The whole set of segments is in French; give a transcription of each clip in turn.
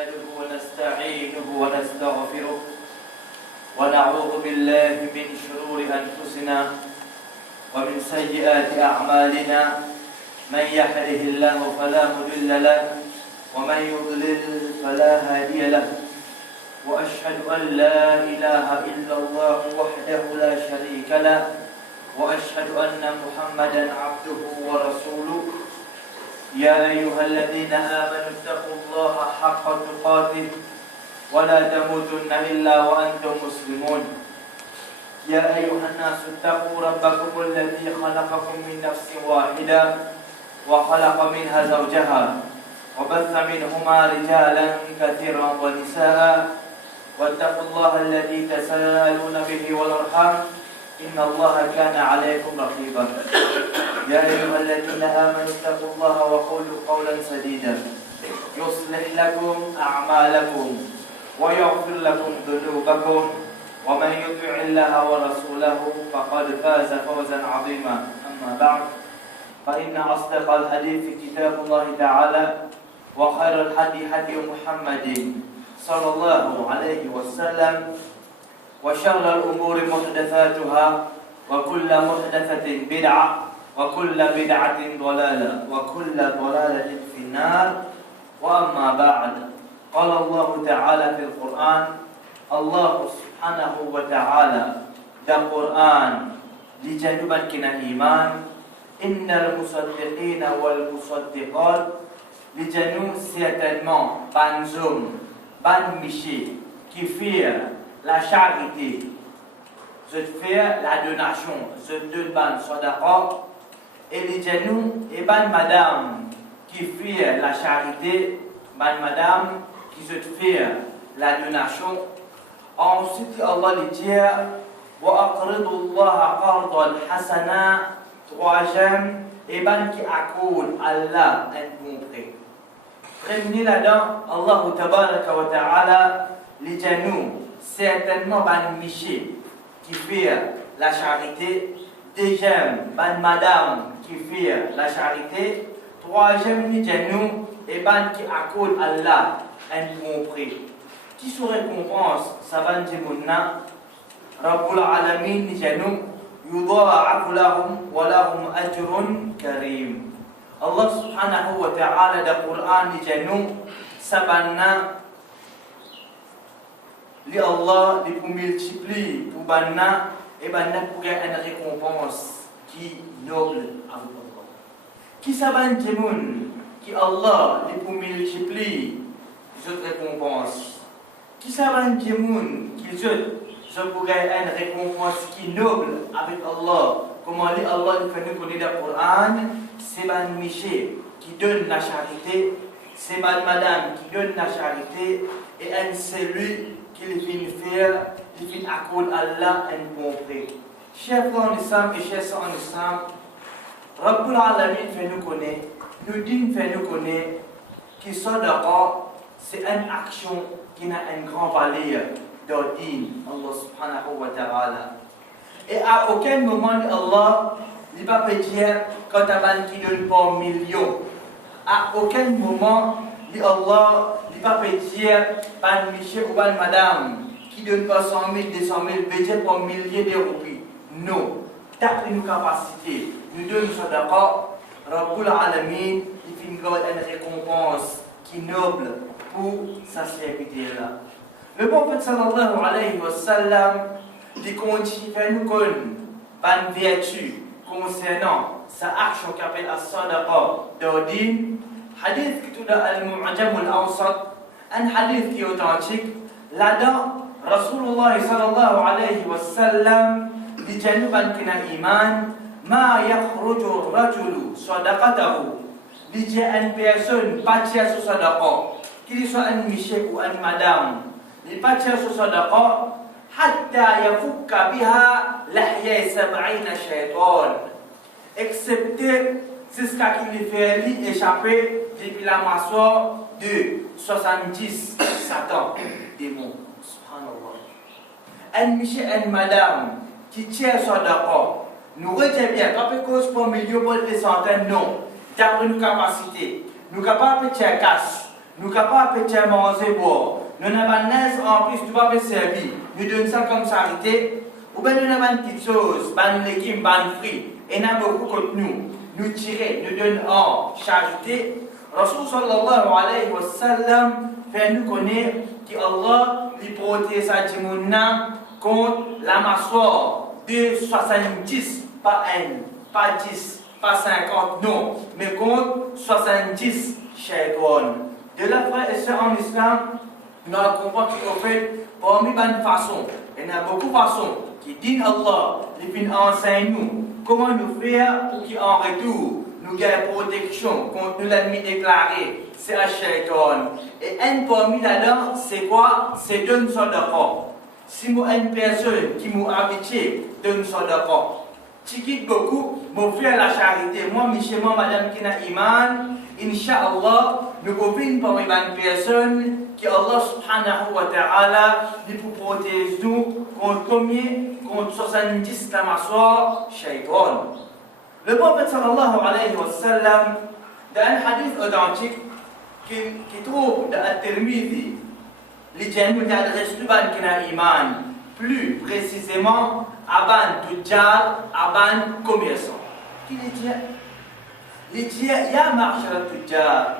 نحمده ونستعينه ونستغفره ونعوذ بالله من شرور أنفسنا ومن سيئات أعمالنا من يهده الله فلا مضل له ومن يضلل فلا هادي له وأشهد أن لا إله إلا الله وحده لا شريك له وأشهد أن محمدا عبده ورسوله يا أيها الذين آمنوا اتقوا الله حق تقاته ولا تموتن إلا وأنتم مسلمون يا أيها الناس اتقوا ربكم الذي خلقكم من نفس واحدة وخلق منها زوجها وبث منهما رجالا كثيرا ونساء واتقوا الله الذي تساءلون به والأرحام إن الله كان عليكم رقيبا يا أيها الذين آمنوا اتقوا الله وقولوا قولا سديدا يصلح لكم أعمالكم ويغفر لكم ذنوبكم ومن يطع الله ورسوله فقد فاز فوزا عظيما أما بعد فإن أصدق الحديث كتاب الله تعالى وخير الهدي هدي محمد صلى الله عليه وسلم وشر الأمور محدثاتها وكل محدثة بدعة وكل بدعة ضلالة وكل ضلالة في النار وأما بعد قال الله تعالى في القرآن الله سبحانه وتعالى في القرآن لجنوبا كنا إيمان إن المصدقين والمصدقات لجنوب certainement ban hommes ban miché qui fait la charité, je fais la donation, je donne ban sadaqa, et les genoux et ban madame qui fait la charité, ban madame qui se fait la donation. Ensuite Allah lui dit wa aqridu Allah qardan hasana, troisième et ban qui accorde Allah un bon prêt. Prévenez là-dedans Allah tabaraka wa ta'ala les genoux certainement ban miché qui fait la charité, deuxième ban madame qui fait la charité, troisième ni genou et ban qui accorde Allah un bon prix. Qui se récompense ça va dire mouna Rabbul alamin ni genou yudha'afu lahum wa lahum ajrun karim. Allah subhanahu wa ta'ala dans le Coran ni genou sabanna li Allah li pour multiplier pour banna et banna pour une récompense qui noble avec Allah. Qui saban jemun qui Allah li pour multiplier cette récompense. Qui saban jemun qui je pour une récompense qui noble avec Allah. Comment li Allah li fait nous connaître dans le Coran, c'est ban miché qui donne la charité, c'est ban madame qui donne la charité et un celui qu'il vient faire, il vient accorder Allah un bon prix. Chers frères en Islam et chers sœurs en Islam, Rabbul Alamin fait nous connaître, nous dit fait nous connaître que sadaqa c'est une action qui a une grande valeur d'ordine Allah subhanahu wa ta'ala. Et à aucun moment Allah il va pas dire quand tu qui donne pas million. À aucun moment Allah il va pas dire ban monsieur ou ban madame qui donne pas 100 000, 200 000, budget pour milliers de roupies. Non. D'après nos capacités, nous donnons sadaqa, Rabbul Alamin, il fait une récompense qui est noble pour sa serviteur-là. Le prophète sallallahu alayhi wa sallam, il continue à nous connaître ban vertu concernant sa action qui appelle as-sadaqa d'ordine. Hadith qui est dans Al-Mu'jam al-Awsat, un hadith qui est authentique. Là-dedans, Rasulullah sallallahu alayhi wa sallam dit januban kina iman ma yakhruju rajulu sadaqatahu. Il dit une personne partir sur sadaqa, qu'il soit un monsieur ou une madame, il partir sur sadaqa hatta yafukka biha lahya 70 shaytan, excepté jusqu'à qu'il fait échapper depuis la mâchoire de 70 Satan, démons. Subhanallah. Un monsieur et une madame qui tient sadaqa, nous retenons bien, pas cause pour millions, pour des centaines, non. D'après nos capacités, nous sommes capables de tirer cash, nous capables de manger, boire. Nous avons un nez en plus, tu vas me servir. Nous donnons ça comme charité. Ou bien nous avons une petite chose, ban légumes, ban fruits. Et nous avons beaucoup de contenu. Nous tirons, nous donnons en charité. Rasul sallallahu alayhi wa sallam fait nous connaître qu'Allah lui protège sa djimouna contre la mâchoire de 70, pas 1, pas 10, pas 50, non, mais contre 70 shaitan. De la frère et sœur en islam, nous comprenons qu'en fait, parmi bonnes façons, il y a beaucoup de façons qui disent Allah, les enseigne nous comment nous faire pour qu'en retour, nous gagnons protection contre l'ennemi déclaré, c'est un shaitan. Et un parmi là-dedans, c'est quoi? C'est d'une sorte de corps. Si moi, une personne qui m'a habitué d'une sorte de corps, tu quittes beaucoup, moi faire la charité. Moi, Michel, madame qui n'a iman, Inch'Allah, nous pouvons parmi les personnes qui Allah subhanahu wa ta'ala lui protège nous contre combien? Contre 70 la mâchoire shaitan. Le prophète sallallahu alayhi wa sallam, dans un hadith authentique qui trouve dans At-Tirmidhi, les gens nous adressent tout ban qui n'a iman, plus précisément à ban tujjar, à ban commerçant. Qui les dit? Les dit, ya marshal tujjar,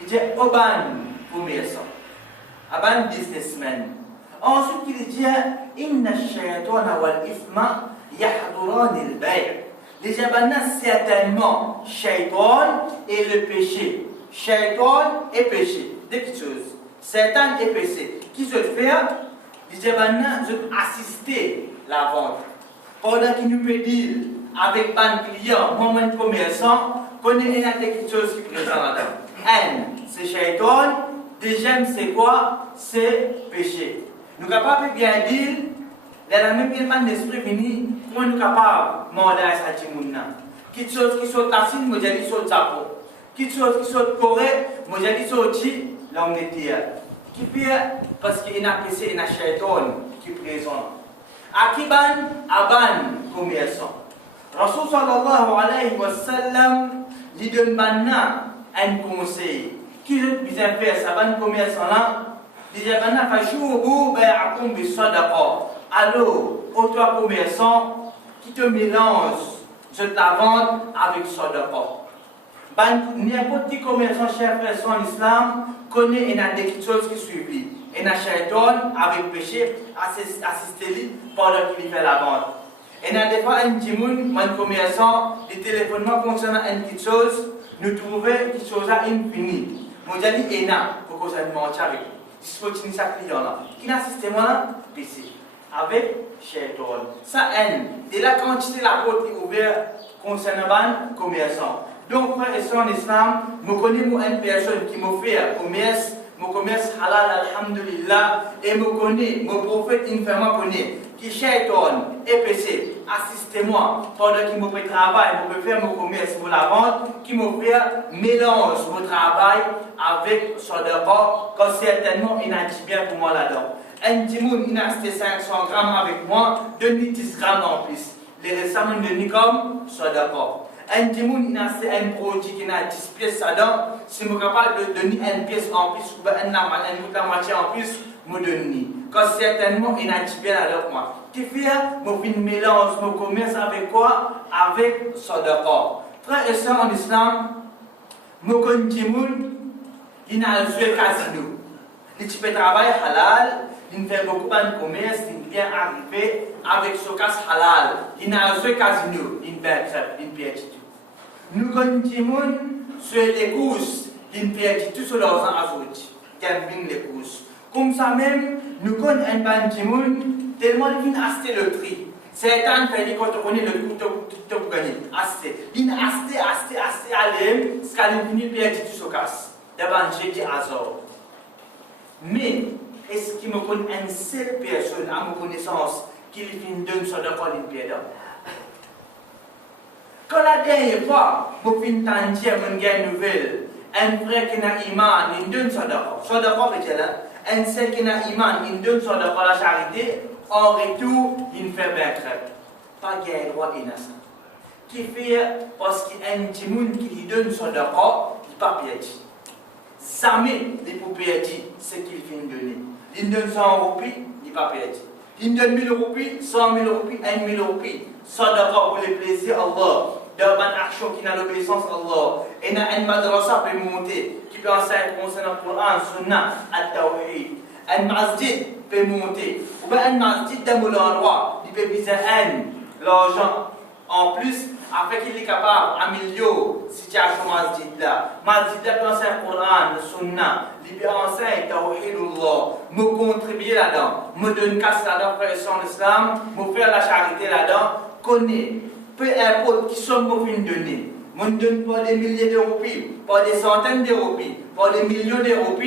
il dit, au ban commerçant, à ban businessman. Ensuite, il dit, inna shayatana wal ifma yahduran al-bay'. Les Jabanas, certainement, shaitan et le péché. Shaitan et péché. Deux petites choses. Satan et péché. Qui se fait? Les Jabanas ont assisté la vente. Pendant qu'ils nous peut dire, avec un client, moment commerçant, qu'on est une petite chose qui présente là-dedans. Un, c'est shaitan. Deuxième, c'est quoi? C'est péché. Nous sommes capables de bien dire, la même manière d'esprit venu, comment nous sommes capables de demander à sa timouna. Quelque chose qui sont assises, moi j'ai dit sur le Japon. Quelque chose qui sont coré, moi j'ai dit sur le l'Angleterre. Qui fait, parce qu'il y a un péché, il y a un shaitan qui est présent. Akiban, aban, commerçant. Rasul sallallahu alayhi wa sallam, lui donne maintenant un conseil. Qui est bien fait, ça ban commerçant là? Il dit, fajoubu bai'akum bis-sadaqa. Alors, toi commerçant, qui te mélange cette vente avec sadaqa. N'importe qui commerçant, cher personne en islam, connaît et a des choses qui suivent. Et a shaitan avec péché, assister pendant qu'il fait la vente. Et a des fois un timoun, un commerçant, des téléphonements concernant une petite chose, nous trouvons quelque chose à infini. Moi, j'ai dit, pour que ça ne mange avec. Disponible sa client là. Qui n'a système là? PC. Avec shaitan. Ça haine. Et la quantité de la porte est ouverte concernant les commerçants. Donc, frère et sœurs en islam, je connais une personne qui m'a fait commerce, mon commerce halal, alhamdulillah, et je connais, mon prophète, une femme connaît, qui shaitan et PC. Assistez-moi pendant qu'il me fait travail, je peux faire mon commerce pour la vente, qui me fait mélange mon travail avec sadaqa, quand certainement il a dit bien pour moi là-dedans. Un timoun, il a acheté 500 grammes avec moi, donne 10 grammes en plus. Les récemment donné comme sadaqa. Un timoun, il a acheté un produit qui a 10 pièces là-dedans, si je suis capable de donner une pièce en plus, ou la moitié en plus, je donne. Quand certainement il a dit bien avec moi. Qui fait, je fais un mélange, je commerce avec quoi? Avec sadaqa. Frère et sœurs en islam, je connais timoun, il a joué casino. Il fait travail halal, il fait beaucoup de commerce, il vient arriver avec ce casse halal. Il a joué casino, il perd tout. Nous connaissons sur les courses, il perd tout sur l'argent ajouté. Il gagne les courses. Comme ça même, nous connaissons un ban tellement il vient acheter le prix. Certains fait des quand on connaît le coût pour gagner. Acheter. Il a acheté, allez, ce qu'il finit perd tout sur casse. D'abord, j'ai dit hasard. Mais, est-ce qu'il me connaît une seule personne à ma connaissance qui lui donne son accord d'impiédant? Quand la dernière fois, je finis une nouvelle, un frère qui n'a iman, il donne son accord. Son accord est là. Un seul qui n'a iman, il donne son accord à la charité, en retour, il fait bien crêpe. Pas gain droit innocent. Qui fait parce qu'il y a un timoun qui lui donne son accord, il ne pas piège. Samé, les propriétés, c'est qu'il fait donner. Il donne 100 roupies, il n'est pas perdu. Il donne 1000 roupies, 100 000 roupies, 1 000 roupies. Soit d'accord pour les plaisirs, Allah. Dans une action qui n'a l'obéissance, Allah. Et dans une madrasa peut monter, qui peut enseigner concernant le Coran, Sunnah, At-Tawhid. Un masjid peut monter. Ou bien un masjid dans l'endroit, il peut viser l'argent. En plus, afin qu'il est capable d'améliorer la situation masjid là. Masjid là peut enseigner le Coran, le Sunnah. Il peut enseigner Tawhidullah. Me contribuer là-dedans. Me donner casse là-dedans, frère et l'islam. Me faire la charité là-dedans. Connaître. Peu importe qui sont pour une donnée. On ne donne pas des milliers d'euros, pas des centaines d'euros, pas des millions d'euros.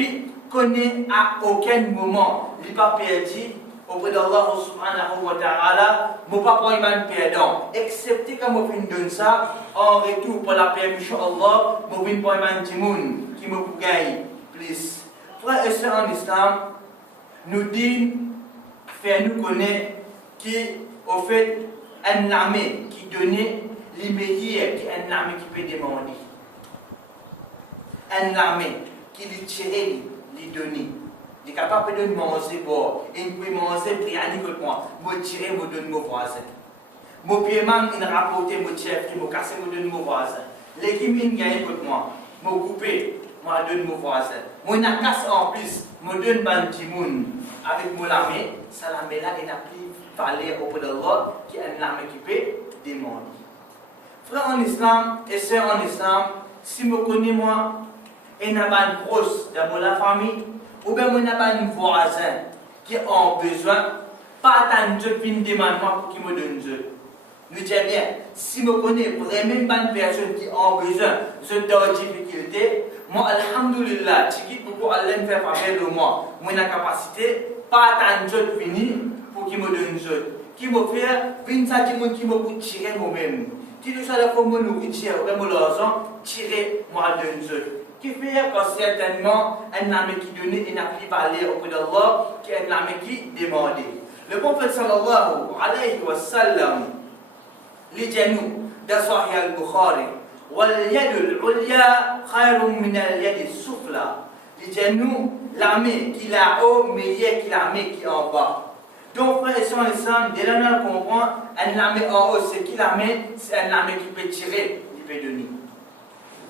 Connaît à aucun moment, il n'est pas perdu auprès d'Allah subhanahu wa ta'ala. Je ne pas prendre un perdant. Excepté quand je viens donner ça, en retour pour la permission d'Allah, je viens prendre un timoun qui me gagne plus. Frères et sœurs en islam, nous disons, faire nous connaître qui, au fait, un armée qui donnait l'immédiat, qui est une armée qui peut demander. Un armée qui lui tirait, lui donnait. Il est capable de manger pour, et il peut manger briani que moi. Me tirer, me donner mon voisin. Mon pied manque, il rapporte mon chef, il me casse, me donne mon voisin. L'équipe il gagne que moi. Me couper, moi donne mon voisin. Mon casse en plus, me donne ban timoun. Avec mon armée, ça l'armée là, il n'a plus parler auprès d'Allah, qui est une armée qui peut demander. Frère en islam et sœur en islam, si je connais moi, et n'a pas une grosse dans la famille, ou bien je n'ai pas un voisin qui a besoin, pas attendre Dieu qui me demande pour qu'il me donne Dieu. Nous disons bien, si je connais vraiment pas une personne qui a besoin, je dois difficulté, moi, alhamdulillah, je quitte beaucoup Allah me faire faveur de moi, moi, la capacité, pas attendre Dieu de finir pour qu'il me donne Dieu. Qui me fait, venir ça, qui me tirer moi-même. Qui nous a la comme nourriture, vraiment l'argent, tirer moi de Dieu. Qui fait que certainement un armée qui donnait et n'a plus parlé auprès d'Allah, qui est un armée qui demandait. Le prophète sallallahu alayhi wa sallam, les genoux de Sahih al-Bukhari, وَالْيَدُ الْعُلْيَا خَيْرٌ مِنَ الْيَدِ السُّفْلَى. Les genoux, l'armée qui est en haut, meilleure que l'armée qui est en bas. Donc, frères et sœurs, dès là, on comprend, un armée en haut, c'est qui l'armée? C'est un armée qui peut tirer, qui peut donner.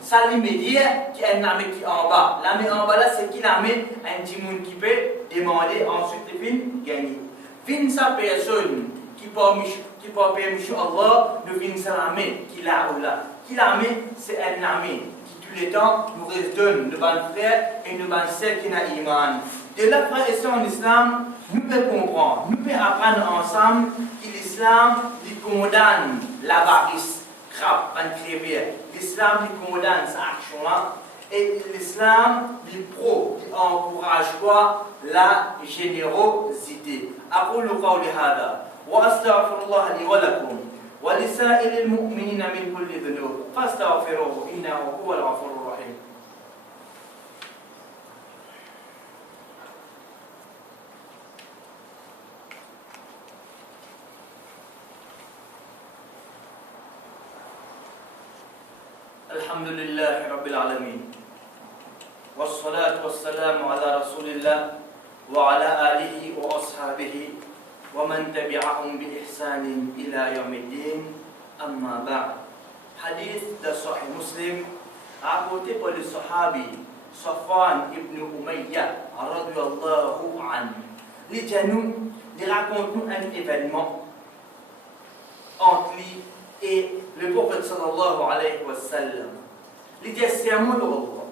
Ça, l'immédiat, qui est un armée qui est en bas. L'armée en bas, là, c'est qui l'armée? Un petit monde qui peut demander, ensuite, les films, gagner. Fin sa personne qui peut permettre Allah, nous fin sa l'armée qui l'a ou là. Qui l'armée? C'est un armée qui, tous les temps, nous donne de bonnes frères et de bonnes sœurs qui n'a iman. De là, frères et sœurs en islam, nous pouvons comprendre, nous pouvons apprendre ensemble que l'islam condamne l'avarice, grave, l'islam condamne cette action-là, et l'islam encourage quoi? La générosité. أقول قولي هذا وأستغفر الله لي ولكم ولسائر المؤمنين من كل ذنوب فاستغفروه إنه هو الغفور الرحيم. الحمد لله رب العالمين والصلاة والسلام على رسول الله وعلى آله وأصحابه ومن تبعهم بإحسان إلى يوم الدين أما بعد. حديث de Sahih Muslim rapporté par le Sahabi Safwan ibn Umayya radiyallahu anhu. Les Janous racontent un événement entre lui et le prophète sallallahu alayhi wa sallam. Il dit serment de Allah.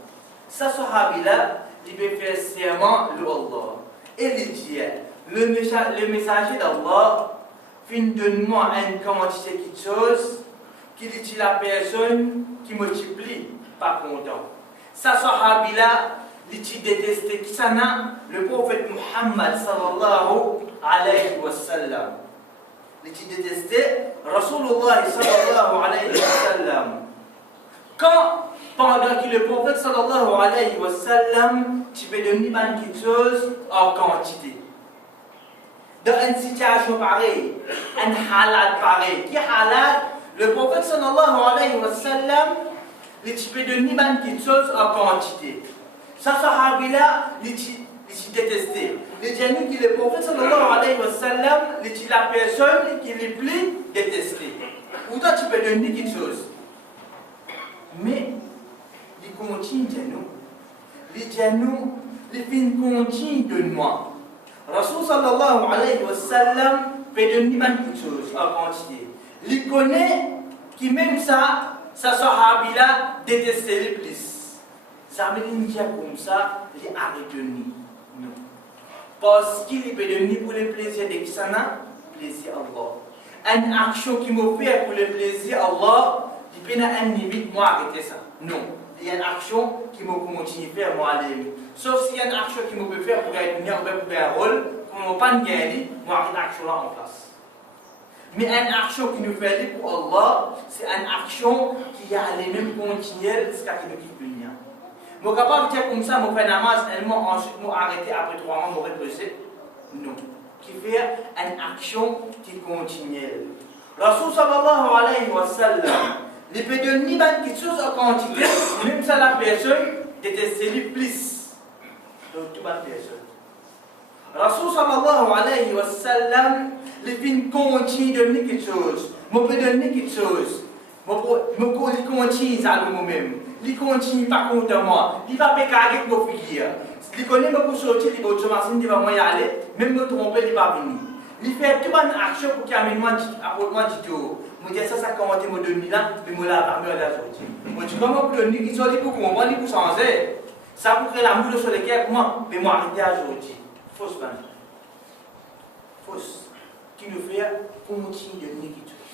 Ça Sahabi-là, il peut faire serment de Allah. Et il dit, le messager d'Allah, donne-moi une quantité de choses qui dit la personne qui multiplie, pas content. Ça, Sahabi-là, il dit détester qui ça n'a, le prophète Muhammad sallallahu alayhi wa sallam. Il dit détester Rasulullah sallallahu alayhi wa sallam. Quand, pendant que le prophète sallallahu alayhi wa sallam, tu peux donner quelque chose en quantité. Dans une situation pareille, un halal pareil, qui halal, le prophète sallallahu alayhi wa sallam, tu peux donner quelque chose en quantité. Ça, sahabi-là, il détesté. Les gens qui le prophète sallallahu alayhi wa sallam, la personne qui est plus détestée. Ou toi, tu peux donner quelque chose. Mais, il continue de nous. Les gens, les filles continuent de moi. Rasul sallallahu alayhi wa sallam peut donner quelque chose en quantité. Il connaît qui même ça sahabi-là détestait le plus. Ça veut dire comme ça, il arrête de nous. Non. Parce qu'il peut donner pour le plaisir de Kisana, plaisir Allah. Une action qui me fait pour le plaisir Allah, il peut pas une limite, moi arrêter ça. Non. Il y a une action qui me continue à faire moi aller. Sauf s'il y a une action qui me peut faire pour gagner un rôle, comme on ne peut pas gagner, moi arrête l'action là en place. Mais une action qui nous fait pour Allah, c'est une action qui a les mêmes continuelles jusqu'à ce qu'il nous quitte. Je suis capable de dire comme ça, je fais namaz, et ensuite je arrêter après 3 mois, je vais reposer. Non. Qui fait une action qui continue. Rasul sallallahu alayhi wa sallam, il peut donner quelque chose en quantité, même ça la personne déteste le plus. Donc, toute la personne. Rasul sallallahu alayhi wa sallam, il peut continuer de donner quelque chose. Je peux donner quelque chose. Je peux continuer ça moi-même. Il continue pas contre moi. Il va pas carrer pour figure. Il connaît beaucoup sortir, il va commencer, il va moi y aller. Même me tromper, il va venir. Il fait toute une action pour qu'il amène moi du tout. Je dis ça comment tu me donnes là, mais moi là pas me la sortir. Moi dis comment vous donner qui sorti pour comprendre, pour changer. Ça pour créer l'amour sur le cœur comment, mais moi arrêter aujourd'hui. Fausse banane. Fausse. Qui nous fait continuer de donner quelque chose.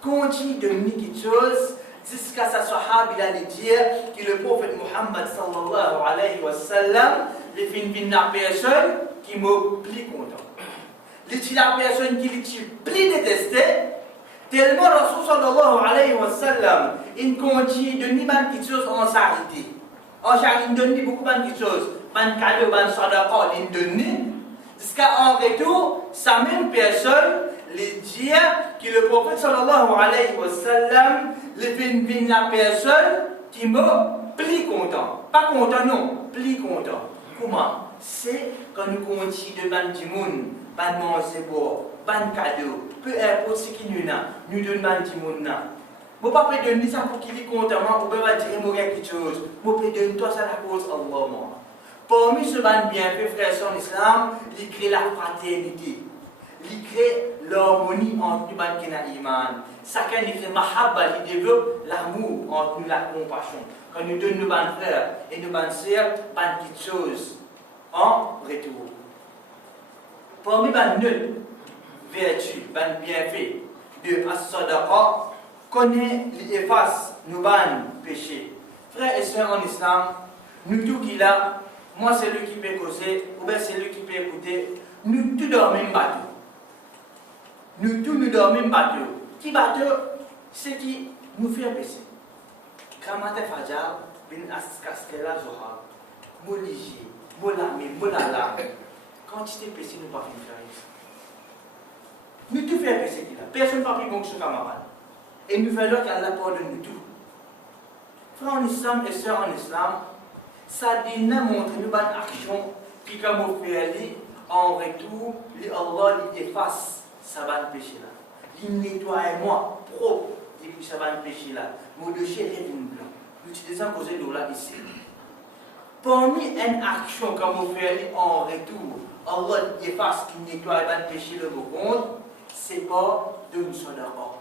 Continue de donner quelque chose. Jusqu'à sa sahab, il allait dire que le prophète Muhammad sallallahu alayhi wa sallam, il fait une personne qui me plus content. Il est la personne qui est plus détestée, tellement Rasul sallallahu alayhi wa sallam, il continue de donner quelque chose en charité. En charité, il donne beaucoup de choses. Man cadeau, man sadaqa, il donne. Jusqu'à en retour, sa même personne, il dit que le prophète sallallahu alayhi wa sallam, il fait la personne qui me plus content. Pas content, non, plus content. Comment? C'est quand nous continuons de ban du monde, ban manger boire, ban cadeau, peu importe ce qui nous a, nous donnons ban du monde. Je ne peux pas donner ça pour qu'il est content, ou bien dire moi quelque chose. Je peux donner toi ça la cause Allah. Parmi ce ban bienfait, frères en islam, il crée la fraternité. Il crée l'harmonie entre nous et l'iman. Chacun il crée mahabba, il développe l'amour entre nous, la compassion. Quand nous donnons nos frères et nos sœurs, quelque chose en retour. Parmi les vertus, les bienfaits de as-sadaqa, connaît et efface nos péchés. Frères et sœurs en islam, nous tous qui là, moi c'est lui qui peut causer, ou bien c'est lui qui peut écouter, nous tous dormons bateau. Nous tous nous dormons bateau. Qui bateau, c'est qui nous fait pécher. Kamate Fajar, bin Askastela Zohar, Moligi, Molami, Molala. Quand tu t'es péché, nous ne pouvons pas faire ça. Nous tous faisons pécher qui là. Personne ne peut pas plus bon que ce camarade. Et nous faisons qu'Allah pardonne nous tout. Frères en islam et sœurs en islam, ça dit nous montre nous une action qui comme on fait en retour, Allah efface ça va péché là. Il nettoie moi propre depuis ça va péché là. Mon dossier est blanc. Nous utilisons cause de là ici. Parmi une action comme on fait en retour, Allah efface qui nettoie le péché le compte, c'est pas de nous sadaqa.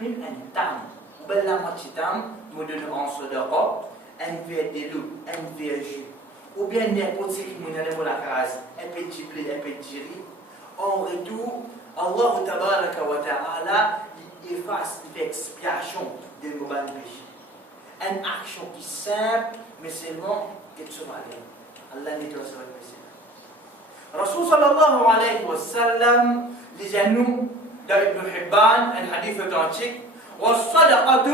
Même un tam, ou bien la moitié tam, nous donnons en sadaqa, un verre de l'eau, un verre de jus, ou bien n'importe ce qui nous donne pour la case, un petit blé, un petit riz. En retour, Allah tabaraka wa ta'ala efface l'expiation de nos péchés. Une action qui est simple, mais seulement qu'elle se valide. Allah nettoie sur le péché. Rasul sallallahu alayhi wa sallam disait nous, dans Ibn Hibban, un hadith authentique, وَالصَّدَقَةُ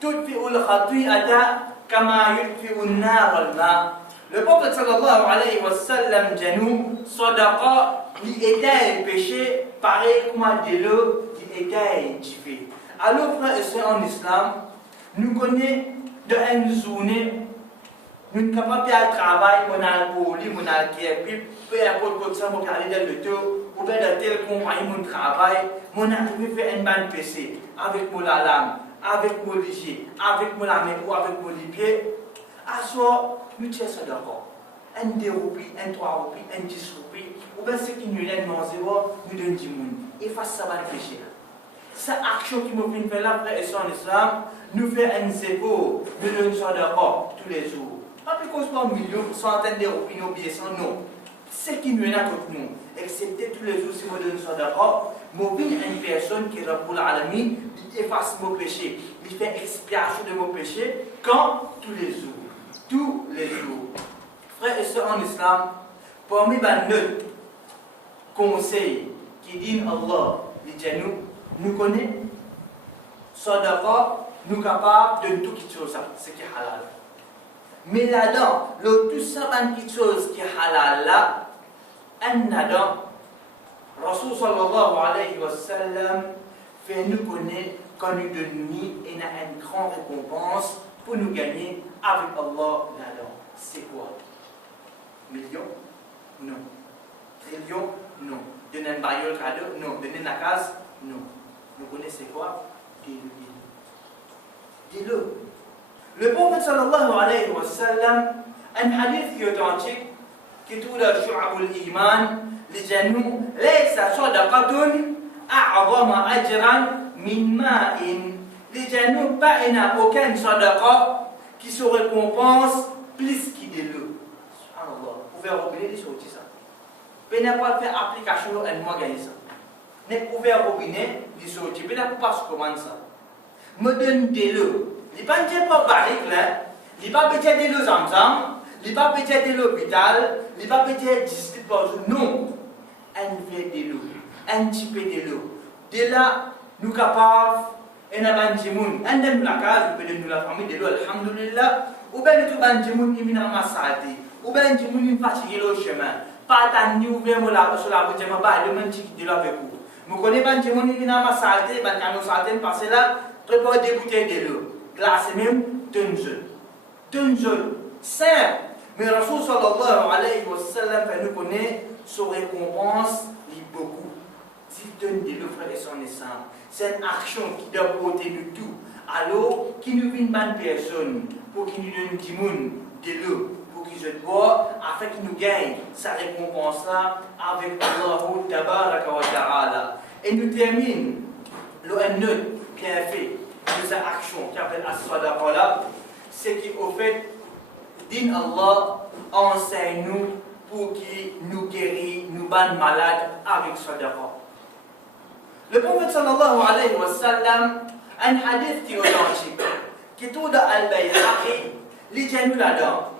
تُدْفِئُ الْخَطِيئَةَ كَمَا يُدْفِئُ النَّارَ الْمَاءَ. Le prophète sallallahu alayhi wa sallam dit nous, sadaqa, il éteint le péché, pareil comme de l'eau, il éteint le péché. Alors, frères et sœurs en islam, nous connaissons une journée, nous ne sommes pas faire le travail, on a le poli, on a le qui puis peu importe quoi que ça, on peut aller dans le taux, ou bien dans tel compagnie, mon travail, on arrive à faire une bonne PC, avec mon alarme, avec mon ligier, avec mon main ou avec mon pied. À soi, nous tiens ça d'accord. Un 2 roupies, un 3 roupies, un 10 roupies, ou bien ce qui nous aide dans zéro, nous donne 10 000. Et face ça va réfléchir. Cette action qui me fait faire là, frère et soeur en islam, nous fait un zéro, nous donne ça d'accord tous les jours. Pas plus qu'on soit millions, centaines de roupies, nos billets sans nous. Ce qui nous aide contre nous, excepté tous les jours, si vous donnez ça d'accord, mobile une personne qui est là pour l'alami, qui efface mon péché, qui fait expiation de mon péché, quand tous les jours. Tous les jours. Frères et sœurs en islam, parmi les conseils qui disent Allah, les nous connaissons, sadaqa, nous capables de tout quitter ça, ce qui est halal. Mais là-dedans, tout ça, quelque chose qui est halal là, un là-dedans, Rasul sallallahu alayhi wa sallam fait nous connaître quand nous donnons et nous avons une grande récompense pour nous gagner avec Allah là-dedans. C'est quoi? Millions? Non. Trillions? Non. Donner un bailleur cadeau? Non. Donner la case? Non. Vous connaissez quoi? Dis-le. Le prophète sallallahu alayhi wa sallam, un hadith qui est authentique, qui trouve dans Shu'abul Iman, لجنو ليس صدقة أعظم أجرا من ماء لجنو pas il n'y a aucune sadaqa qui se récompense plus qu'il de l'eau. Subhanallah, vous pouvez robinet de sortir ça. Vous n'avez pas fait application et moi gagner ça. Vous pouvez robinet de sortir, vous n'avez pas comment ça. Me donne de l'eau. Il n'y a pas barrique là, il n'y a pas peut-être de l'eau zamzam, il n'y a pas peut-être de l'hôpital, il n'y a pas peut-être 10 litres par jour. Non. Un verre de l'eau, un petit peu de l'eau. De là, nous sommes capables, et nous avons un djimoun, un de la case, nous avons la famille de l'eau, alhamdulillah, ou bien nous avons un djimoun qui est en massadi, ou bien un djimoun qui est fatigué au chemin. Pas tant nous ouvrons la route sur la route, je m'en bats, le même petit de l'eau avec vous. Nous connaissons un djimoun qui est en massadi, quand nous sommes passés là, préparez des bouteilles de l'eau. Glace même, d'une zone. Simple. Mais Rasul sallallahu alayhi wa sallam fait nous connaître son récompense beaucoup. Si donne de l'eau, frère et son essence, c'est une action qui doit porter nous tout. Alors, qui nous vient une bonne personne pour qu'il nous donne du monde de l'eau, pour qu'il se boit, afin qu'il nous gagne sa récompense là avec Allah tabaraka wa ta'ala. Et nous termine l'ONE qui a fait de sa action qui appelle As-Sadaqa là, c'est qu'au fait, din Allah enseigne-nous pour qu'il nous guérisse, nous banne malades avec sadaqa. Le prophète sallallahu alayhi wa sallam, un hadith qui est authentique, qui trouve dans Al-Bayhaqi, li dit nous là-dedans,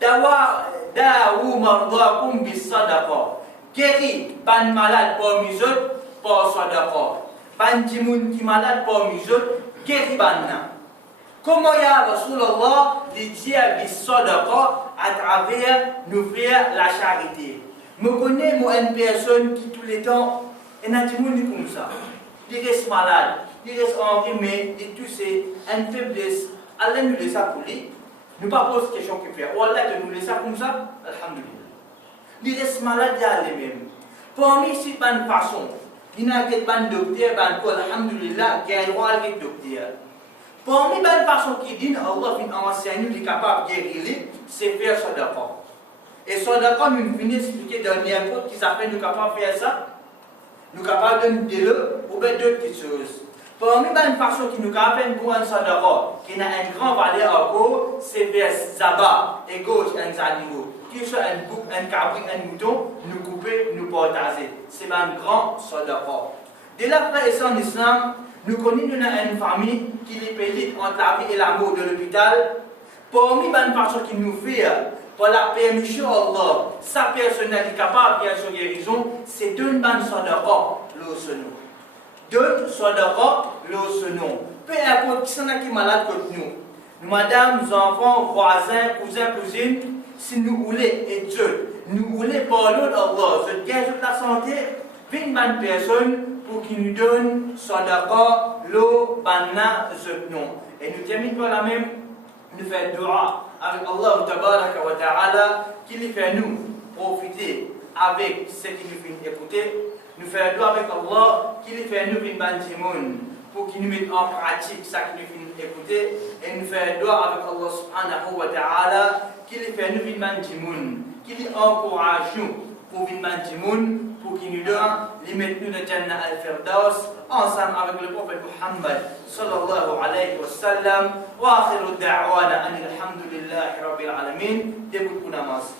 Da'u mardakum bis sadaqa. Guéris ban malade parmi eux par sadaqa. Ban dimoun qui malade parmi eux, guéris banna. Comment ya Rasulullah dit bis sadaqa à travers nous faire la charité. Je connais moi une personne qui tous les temps, et n'a dit comme ça. Il reste malade, il reste enrhumé, il tousse, une faiblesse. Allah nous laisse ça pour lui. Nous ne pas poser question qu'il fait. Ou Allah nous laisse ça comme ça, alhamdulillah. Il reste malade, il y a les mêmes. Parmi ces bonnes façons, il y a des bonnes docteurs, alhamdulillah, qui a le droit de docteur. Parmi les bonnes façons qui disent, Allah vient enseigner, il est capable de guérir, c'est faire sadaqa. Et sadaqa, nous venons expliquer dans n'importe qui s'appelle, nous sommes capables de faire ça. Nous sommes capables de donner l'eau ou bien d'autres petites choses. Parmi les façons qui nous capables pour un sadaqa, qui a une grande valeur en gros, c'est vers Zaba et gauche un animal. Qui soit un bouc, un cabri, un mouton, nous couper, nous partager. C'est un grand sadaqa. Dès la frère et en islam, nous connaissons une famille qui est payée entre la vie et la mort de l'hôpital. Parmi les façons qui nous fait, pour la permission d'Allah, sa personne est capable de faire son guérison, c'est deux bandes sadaqa, l'eau senon. Deux sadaqa, l'eau senon. Peu importe qui est malade contre nous. Nous, madame, nos enfants, voisins, cousins, cousines, si nous voulons et Dieu, nous voulons parler d'Allah, je gagne toute la santé, une bonne personne pour qu'il nous donne sadaqa, l'eau, banna, non. Et nous terminons par la même. nous faire dua avec Allah Tabaraka wa Ta'ala, qui nous fait nous profiter avec ce qui nous fait écouter, nous faire dua avec Allah, qui nous fait nous venir pour qu'il nous mette en pratique ce qui nous fait écouter, et nous faire dua avec Allah Subhanahu wa Ta'ala, qui nous fait nous venir qui nous encourage nous pour venir pour qu'il nous donne, les mettre nous dans Jannah al-Firdaus, ensemble avec le prophète Muhammad sallallahu alayhi wa sallam. Wa akhiru da'wana anil hamdulillahi rabbil alamin. Début pour namaz.